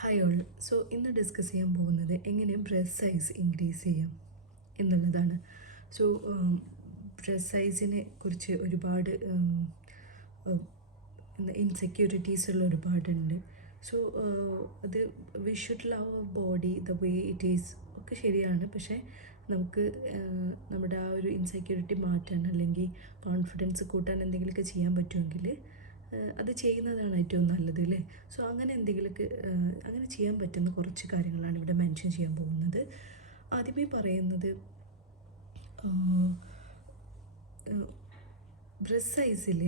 Hi all so ഇന്ന് discuss ചെയ്യാൻ പോകുന്നത് എങ്ങനെ ബ്രസ്റ്റ് സൈസ് ഇൻക്രീസ് ചെയ്യാം എന്നുള്ളതാണ്. സോ ബ്രസ്റ്റ് സൈസിനെ കുറിച്ച് ഒരുപാട് ഇൻസെക്യൂരിറ്റീസ് ഉള്ള ഒരുപാടുണ്ട്. സോ അത് we should love our body the way it is ഒക്കെ ശരിയാണ്. പക്ഷേ നമുക്ക് നമ്മുടെ ആ ഒരു ഇൻസെക്യൂരിറ്റി മാറ്റാൻ അല്ലെങ്കിൽ കോൺഫിഡൻസ് കൂട്ടാൻ എന്തെങ്കിലുമൊക്കെ ചെയ്യാൻ പറ്റുമെങ്കിൽ അത് ചെയ്യുന്നതാണ് ഏറ്റവും നല്ലത് അല്ലേ? സോ അങ്ങനെ എന്തെങ്കിലുമൊക്കെ അങ്ങനെ ചെയ്യാൻ പറ്റുന്ന കുറച്ച് കാര്യങ്ങളാണ് ഇവിടെ മെൻഷൻ ചെയ്യാൻ പോകുന്നത്. ആദ്യമേ പറയുന്നത് ബ്രസ് സൈസിൽ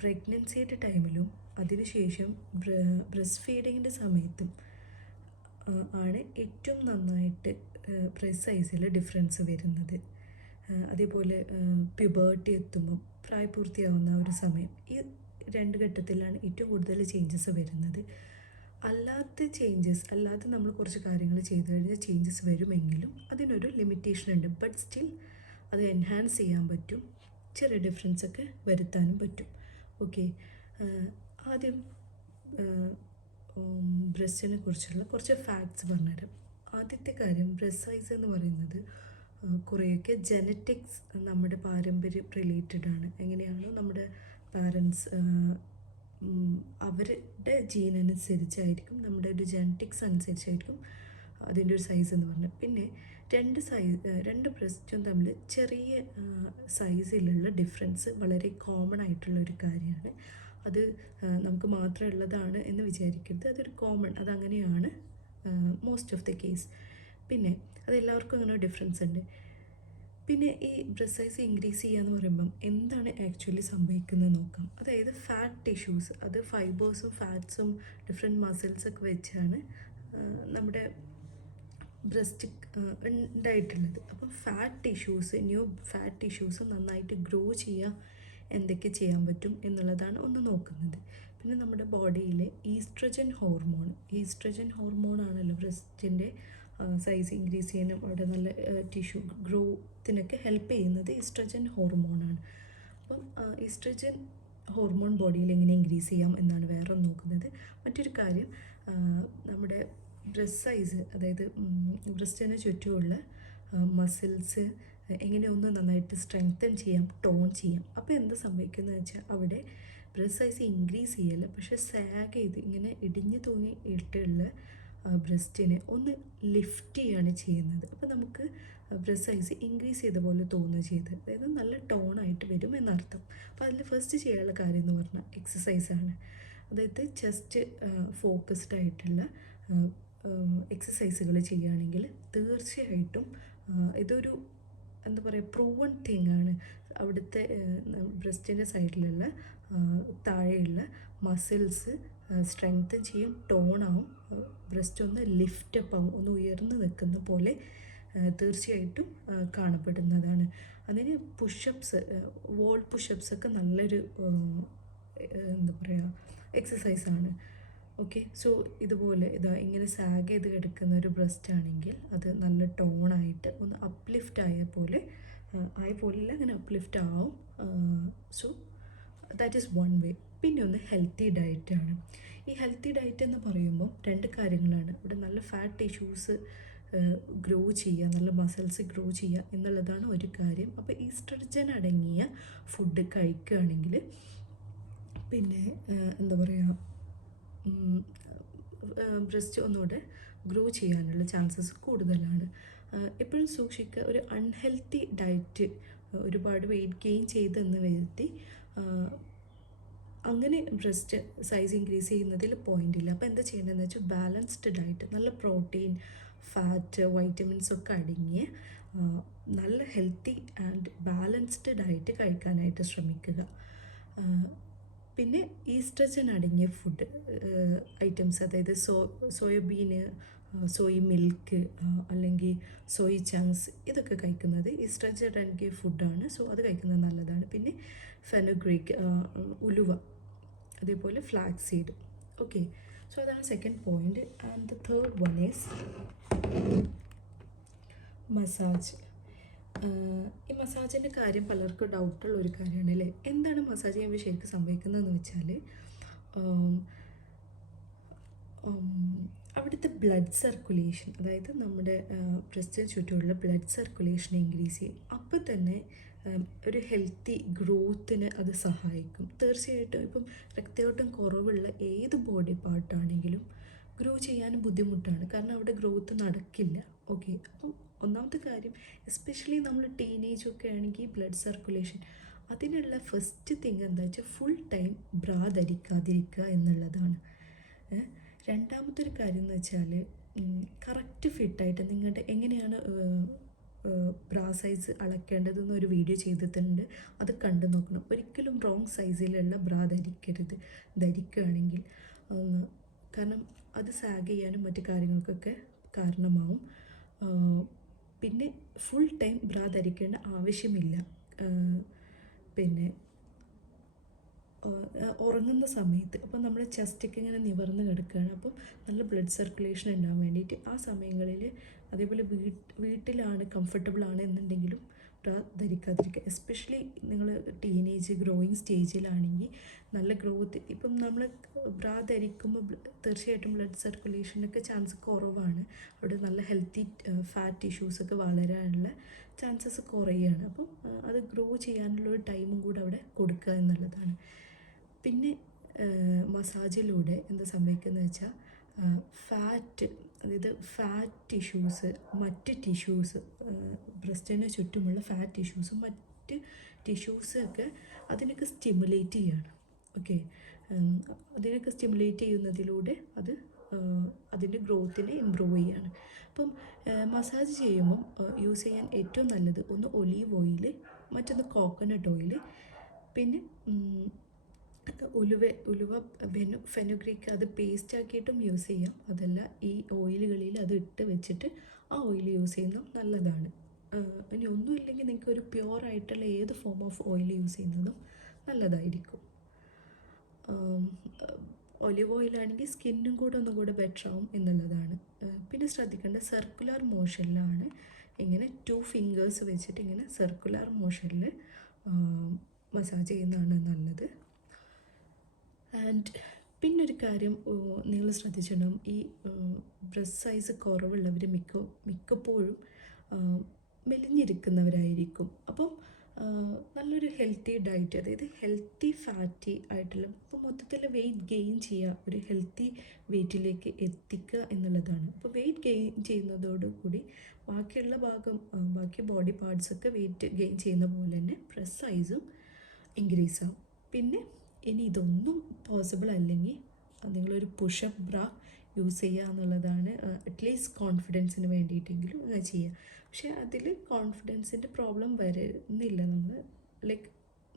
പ്രഗ്നൻസിയുടെ ടൈമിലും അതിനുശേഷം ബ്രസ്റ്റ് ഫീഡിങ്ങിന്റെ സമയത്തും ആണ് ഏറ്റവും നന്നായിട്ട് ബ്രസ് സൈസിൽ ഡിഫറൻസ് വരുന്നത്. അതേപോലെ പ്യുബേർട്ടി എത്തുമ്പോൾ പ്രായപൂർത്തിയാവുന്ന ഒരു സമയം. ഈ രണ്ട് ഘട്ടത്തിലാണ് ഏറ്റവും കൂടുതൽ ചേഞ്ചസ് വരുന്നത്. അല്ലാത്ത ചേഞ്ചസ് അല്ലാതെ നമ്മൾ കുറച്ച് കാര്യങ്ങൾ ചെയ്തു കഴിഞ്ഞാൽ ചേഞ്ചസ് വരുമെങ്കിലും അതിനൊരു ലിമിറ്റേഷൻ ഉണ്ട്. ബട്ട് സ്റ്റിൽ അത് എൻഹാൻസ് ചെയ്യാൻ പറ്റും. ചെറിയ ഡിഫറൻസ് ഒക്കെ വരുത്താനും പറ്റും. ഓക്കെ ആദ്യം ബ്രസ്സിനെ കുറിച്ചുള്ള കുറച്ച് ഫാക്ട്സ് പറഞ്ഞുതരാം. ആദ്യത്തെ കാര്യം ബ്രസ് സൈസ് എന്ന് പറയുന്നത് കുറേയൊക്കെ ജനറ്റിക്സ് നമ്മുടെ പാരമ്പര്യം റിലേറ്റഡ് ആണ്. എങ്ങനെയാണോ നമ്മുടെ പാരൻസ് അവരുടെ ജീൻ അനുസരിച്ചായിരിക്കും നമ്മുടെ ഒരു ജനറ്റിക്സ് അനുസരിച്ചായിരിക്കും അതിന്റെ ഒരു സൈസ് എന്ന് പറഞ്ഞത്. പിന്നെ രണ്ട് സൈസ് രണ്ട് ബ്രസ്റ്റും തമ്മിൽ ചെറിയ സൈസിലുള്ള ഡിഫറൻസ് വളരെ കോമൺ ആയിട്ടുള്ള ഒരു കാര്യമാണ്. അത് നമുക്ക് മാത്രം ഉള്ളതാണ് എന്ന് വിചാരിക്കരുത്. അതൊരു കോമൺ അതങ്ങനെയാണ് മോസ്റ്റ് ഓഫ് ദി കേസ് പിന്നെ അതെല്ലാവർക്കും അങ്ങനെ ഡിഫറൻസ് ഉണ്ട്. പിന്നെ ഈ ബ്രസ് സൈസ് ഇൻക്രീസ് ചെയ്യുക എന്ന് പറയുമ്പം എന്താണ് ആക്ച്വലി സംഭവിക്കുന്നത് നോക്കാം. അതായത് ഫാറ്റ് ടിഷ്യൂസ് അത് ഫൈബേഴ്സും ഫാറ്റ്സും ഡിഫറെന്റ് മസിൽസൊക്കെ വെച്ചാണ് നമ്മുടെ ബ്രസ്റ്റ് ഉണ്ടായിട്ടുള്ളത് അപ്പം fat tissues new fat tissues നന്നായിട്ട് ഗ്രോ ചെയ്യുക എന്തൊക്കെ ചെയ്യാൻ പറ്റും എന്നുള്ളതാണ് ഒന്ന് നോക്കുന്നത്. പിന്നെ നമ്മുടെ ബോഡിയിലെ ഈസ്ട്രജൻ ഹോർമോൺ ഈസ്ട്രജൻ ഹോർമോൺ ആണല്ലോ ബ്രസ്റ്റിന്റെ സൈസ് ഇൻക്രീസ് ചെയ്യാനും അവിടെ നല്ല ടിഷ്യൂ ഗ്രോത്തിനൊക്കെ ഹെൽപ്പ് ചെയ്യുന്നത് ഈസ്ട്രജൻ ഹോർമോണാണ് അപ്പം ഈസ്ട്രജൻ ഹോർമോൺ ബോഡിയിൽ എങ്ങനെ ഇൻക്രീസ് ചെയ്യാം എന്നാണ് വേറെ നോക്കുന്നത്. മറ്റൊരു കാര്യം നമ്മുടെ ഡ്രസ് സൈസ് അതായത് ബ്രസ്റ്റിന് ചുറ്റുമുള്ള മസിൽസ് എങ്ങനെ ഒന്ന് നന്നായിട്ട് സ്ട്രെങ്തൻ ചെയ്യാം ടോൺ ചെയ്യാം. അപ്പോൾ എന്താ സംഭവിക്കുന്നത് വെച്ചാൽ അവിടെ ബ്രസ്റ്റ് സൈസ് ഇൻക്രീസ് ചെയ്യല്ല പക്ഷേ സാഗ് ചെയ്ത് ഇങ്ങനെ ഇടിഞ്ഞു തൂങ്ങി ഇട്ടുള്ള ബ്രസ്റ്റിനെ ഒന്ന് ലിഫ്റ്റ് ചെയ്യാണ് ചെയ്യുന്നത്. അപ്പോൾ നമുക്ക് ബ്രസ്റ്റ് സൈസ് ഇൻക്രീസ് ചെയ്ത പോലെ തോന്നുക ചെയ്ത്. അതായത് നല്ല ടോണായിട്ട് വരും എന്നർത്ഥം. അപ്പോൾ അതിൽ ഫസ്റ്റ് ചെയ്യാനുള്ള കാര്യം എന്ന് പറഞ്ഞാൽ എക്സസൈസാണ് അതായത് ചെസ്റ്റ് ഫോക്കസ്ഡ് ആയിട്ടുള്ള എക്സസൈസുകൾ ചെയ്യുകയാണെങ്കിൽ തീർച്ചയായിട്ടും ഇതൊരു എന്താ പറയുക പ്രൂവൺ തിങ് ആണ്. അവിടുത്തെ ബ്രസ്റ്റിന്റെ സൈഡിലുള്ള താഴെയുള്ള മസിൽസ് സ്ട്രെങ്ത് ചെയ്യും ടോണാവും ബ്രസ്റ്റ് ഒന്ന് ലിഫ്റ്റ് അപ്പ് ആവും ഒന്ന് ഉയർന്നു നിൽക്കുന്ന പോലെ തീർച്ചയായിട്ടും കാണപ്പെടുന്നതാണ്. അതിന് പുഷപ്സ് വോൾ പുഷപ്സ് ഒക്കെ നല്ലൊരു എന്താ പറയുക എക്സസൈസാണ് ഓക്കെ സോ ഇതുപോലെ ഇതാ ഇങ്ങനെ സാഗ് ചെയ്ത് കിടക്കുന്ന ഒരു ബ്രസ്റ്റ് ആണെങ്കിൽ അത് നല്ല ടോണായിട്ട് ഒന്ന് അപ്ലിഫ്റ്റ് ആയ പോലെ ആയ പോലെ അങ്ങനെ അപ്ലിഫ്റ്റ് ആവും. So that is one way പിന്നെ ഒന്ന് ഹെൽത്തി ഡയറ്റാണ് ഈ ഹെൽത്തി ഡയറ്റ് എന്ന് പറയുമ്പോൾ രണ്ട് കാര്യങ്ങളാണ്. ഇവിടെ നല്ല ഫാറ്റ് ടിഷ്യൂസ് ഗ്രോ ചെയ്യുക നല്ല മസിൽസ് ഗ്രോ ചെയ്യുക എന്നുള്ളതാണ് ഒരു കാര്യം. അപ്പോൾ ഈസ്ട്രജൻ അടങ്ങിയ ഫുഡ് കഴിക്കുകയാണെങ്കിൽ പിന്നെ എന്താ പറയുക ബ്രസ്റ്റ് ഒന്നുകൂടെ ഗ്രോ ചെയ്യാനുള്ള ചാൻസസ് കൂടുതലാണ്. എപ്പോഴും സൂക്ഷിക്കുക ഒരു അൺഹെൽത്തി ഡയറ്റ് ഒരുപാട് വെയിറ്റ് ഗെയിൻ ചെയ്തെന്ന് വരുത്തി അങ്ങനെ ബ്രസ്റ്റ് സൈസ് ഇൻക്രീസ് ചെയ്യുന്നതിൽ പോയിന്റ് ഇല്ല. അപ്പോൾ എന്താ ചെയ്യേണ്ടതെന്ന് വെച്ചാൽ ബാലൻസ്ഡ് ഡയറ്റ് നല്ല പ്രോട്ടീൻ ഫാറ്റ് വൈറ്റമിൻസ് ഒക്കെ അടങ്ങിയ നല്ല ഹെൽത്തി ആൻഡ് ബാലൻസ്ഡ് ഡയറ്റ് കഴിക്കാനായിട്ട് ശ്രമിക്കുക. പിന്നെ ഈസ്ട്രജൻ അടങ്ങിയ ഫുഡ് ഐറ്റംസ് അതായത് സോ സോയാബീന് സോയ് മിൽക്ക് അല്ലെങ്കിൽ സോയ് ചങ്ക്സ് ഇതൊക്കെ കഴിക്കുന്നത് ഈസ്ട്രജൻ അടങ്ങിയ ഫുഡാണ് സോ അത് കഴിക്കുന്നത് നല്ലതാണ്. പിന്നെ ഫെനഗ്രിക് ഉലുവ അതേപോലെ സീഡ് ഓക്കെ സോ അതാണ് second point and the third one is massage ഈ മസാജിന്റെ കാര്യം പലർക്കും ഡൗട്ടുള്ള ഒരു കാര്യമാണ് അല്ലേ? എന്താണ് മസാജ് ചെയ്യുമ്പോൾ ശരിക്കും സംഭവിക്കുന്നതെന്ന് വെച്ചാൽ അവിടുത്തെ അടുത്ത ബ്ലഡ് സർക്കുലേഷൻ അതായത് നമ്മുടെ ബ്രസ്റ്റിന് ചുറ്റുമുള്ള ബ്ലഡ് സർക്കുലേഷൻ ഇൻക്രീസ് ചെയ്യും. അപ്പോൾ തന്നെ ഒരു ഹെൽത്തി ഗ്രോത്തിന് അത് സഹായിക്കും. തീർച്ചയായിട്ടും ഇപ്പം രക്തയോട്ടം കുറവുള്ള ഏത് ബോഡി പാർട്ടാണെങ്കിലും ഗ്രോ ചെയ്യാൻ ബുദ്ധിമുട്ടാണ്. കാരണം അവിടെ ഗ്രോത്ത് നടക്കില്ല. ഓക്കെ അപ്പം ഒന്നാമത്തെ കാര്യം എസ്പെഷ്യലി നമ്മൾ ടീനേജ് ഒക്കെ ആണെങ്കിൽ ബ്ലഡ് സർക്കുലേഷൻ അതിനുള്ള ഫസ്റ്റ് തിങ് എന്താ വെച്ചാൽ ഫുൾ ടൈം ബ്രാ ധരിക്കാതിരിക്കുക എന്നുള്ളതാണ്? രണ്ടാമത്തെ ഒരു കാര്യം എന്ന് വെച്ചാൽ കറക്റ്റ് ഫിറ്റായിട്ട് നിങ്ങളുടെ എങ്ങനെയാണ് ബ്രാ സൈസ് അളക്കേണ്ടതെന്ന് ഒരു വീഡിയോ ചെയ്തിട്ടുണ്ട്. അത് കണ്ടു നോക്കണം. ഒരിക്കലും റോങ് സൈസിലുള്ള ബ്രാ ധരിക്കരുത്. ധരിക്കുകയാണെങ്കിൽ കാരണം അത് സാഗ് ചെയ്യാനും മറ്റു കാര്യങ്ങൾക്കൊക്കെ കാരണമാവും. പിന്നെ ഫുൾ ടൈം ബ്രാ ധരിക്കേണ്ട ആവശ്യമില്ല. പിന്നെ ഉറങ്ങുന്ന സമയത്ത് അപ്പോൾ നമ്മൾ ചെസ്റ്റൊക്കെ ഇങ്ങനെ നിവർന്ന് കിടക്കുകയാണ്. അപ്പം നല്ല ബ്ലഡ് സർക്കുലേഷൻ ഉണ്ടാകാൻ വേണ്ടിയിട്ട് ആ സമയങ്ങളിൽ അതേപോലെ വീട്ട് വീട്ടിലാണ് കംഫർട്ടബിൾ ആണ് എന്നുണ്ടെങ്കിലും ധരിക്കാതിരിക്കുക. എസ്പെഷ്യലി നിങ്ങൾ ടീനേജ് ഗ്രോയിങ് സ്റ്റേജിലാണെങ്കിൽ നല്ല ഗ്രോത്ത് ഇപ്പം നമ്മൾ ബ്രാ ധരിക്കുമ്പോൾ തീർച്ചയായിട്ടും ബ്ലഡ് സർക്കുലേഷനൊക്കെ ചാൻസ് കുറവാണ്. അവിടെ നല്ല ഹെൽത്തി ഫാറ്റ് ടിഷ്യൂസൊക്കെ വളരാനുള്ള ചാൻസസ് കുറയുകയാണ് അപ്പം അത് ഗ്രോ ചെയ്യാനുള്ള ഒരു ടൈമും കൂടെ അവിടെ കൊടുക്കുക എന്നുള്ളതാണ്. പിന്നെ മസാജിലൂടെ എന്താ സംഭവിക്കുന്നത് വെച്ചാൽ ഫാറ്റ് അതായത് ഫാറ്റ് ടിഷ്യൂസ് മറ്റ് ടിഷ്യൂസ് ബ്രസ്റ്റിന് ചുറ്റുമുള്ള ഫാറ്റ് ടിഷ്യൂസ് മറ്റ് ടിഷ്യൂസ് ഒക്കെ അതിനൊക്കെ സ്റ്റിമുലേറ്റ് ചെയ്യാണ്. ഓക്കെ? അതിനൊക്കെ സ്റ്റിമുലേറ്റ് ചെയ്യുന്നതിലൂടെ അത് അതിന്റെ ഗ്രോത്തിനെ ഇമ്പ്രൂവ് ചെയ്യാണ്. അപ്പം മസാജ് ചെയ്യുമ്പം യൂസ് ചെയ്യാൻ ഏറ്റവും നല്ലത് ഒന്ന് ഒലീവ് ഓയിൽ മറ്റൊന്ന് കോക്കനട്ട് ഓയിൽ പിന്നെ ഉലുവ ഉലുവ ബെനു ഫെനുഗ്രിക്ക് അത് പേസ്റ്റ് ആക്കിയിട്ടും യൂസ് ചെയ്യാം. അതല്ല ഈ ഓയിലുകളിൽ അത് ഇട്ട് വെച്ചിട്ട് ആ ഓയിൽ യൂസ് ചെയ്യുന്നത് നല്ലതാണ്. ഇനി ഒന്നുമില്ലെങ്കിൽ നിങ്ങൾക്ക് ഒരു പ്യുവർ ആയിട്ടുള്ള ഏത് ഫോം ഓഫ് ഓയിൽ യൂസ് ചെയ്യുന്നതും നല്ലതായിരിക്കും. ഒലിവ് ഓയിലാണെങ്കിൽ സ്കിന്നും കൂടെ ഒന്നും കൂടെ ബെറ്റർ ആവും എന്നുള്ളതാണ്. പിന്നെ ശ്രദ്ധിക്കേണ്ട സർക്കുലർ മോഷനിലാണ് ഇങ്ങനെ ടു ഫിംഗേഴ്സ് വെച്ചിട്ട് ഇങ്ങനെ സർക്കുലർ മോഷനിൽ മസാജ് ചെയ്യുന്നതാണ് നല്ലത്. ആൻഡ് പിന്നൊരു കാര്യം നിങ്ങൾ ശ്രദ്ധിച്ചിടണം ഈ ബ്രസ്റ്റ് സൈസ് കുറവുള്ളവർ മിക്ക മിക്കപ്പോഴും മെലിഞ്ഞിരിക്കുന്നവരായിരിക്കും. അപ്പം നല്ലൊരു ഹെൽത്തി ഡയറ്റ് അതായത് ഹെൽത്തി ഫാറ്റി ആയിട്ടുള്ള ഇപ്പോൾ മൊത്തത്തിൽ വെയിറ്റ് ഗെയിൻ ചെയ്യുക ഒരു ഹെൽത്തി വെയിറ്റിലേക്ക് എത്തിക്കുക എന്നുള്ളതാണ്. അപ്പോൾ വെയിറ്റ് ഗെയിൻ ചെയ്യുന്നതോടുകൂടി ബാക്കിയുള്ള ഭാഗം ബാക്കി ബോഡി പാർട്സൊക്കെ വെയിറ്റ് ഗെയിൻ ചെയ്യുന്ന പോലെ തന്നെ പ്രസ് സൈസും ഇൻക്രീസ് ആവും. പിന്നെ ഇനി ഇതൊന്നും പോസിബിൾ അല്ലെങ്കിൽ നിങ്ങളൊരു പുഷപ്പ് ബ്ര യൂസ് ചെയ്യുക എന്നുള്ളതാണ് അറ്റ്ലീസ്റ്റ് കോൺഫിഡൻസിന് വേണ്ടിയിട്ടെങ്കിലും അങ്ങനെ ചെയ്യുക പക്ഷേ അതിൽ കോൺഫിഡൻസിന്റെ പ്രോബ്ലം വരുന്നില്ല നമ്മൾ like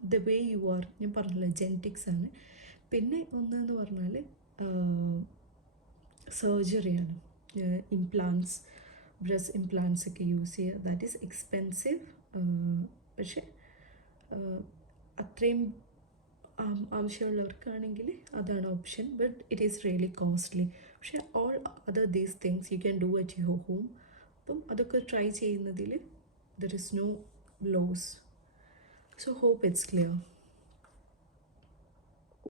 the way you are ഞാൻ പറഞ്ഞില്ല ജെനറ്റിക്സ് ആണ്. പിന്നെ ഒന്നെന്ന് പറഞ്ഞാൽ സർജറിയാണ് ഇംപ്ലാൻസ് ബ്രസ് ഇംപ്ലാൻസ് ഒക്കെ യൂസ് ചെയ്യുക ദാറ്റ് ഈസ് എക്സ്പെൻസീവ് പക്ഷേ അത്രയും ആവശ്യമുള്ളവർക്കാണെങ്കിൽ അതാണ് option but it is really costly പക്ഷെ all other these things you can do at your home അപ്പം അതൊക്കെ ട്രൈ ചെയ്യുന്നതിൽ there is no loss so hope it's clear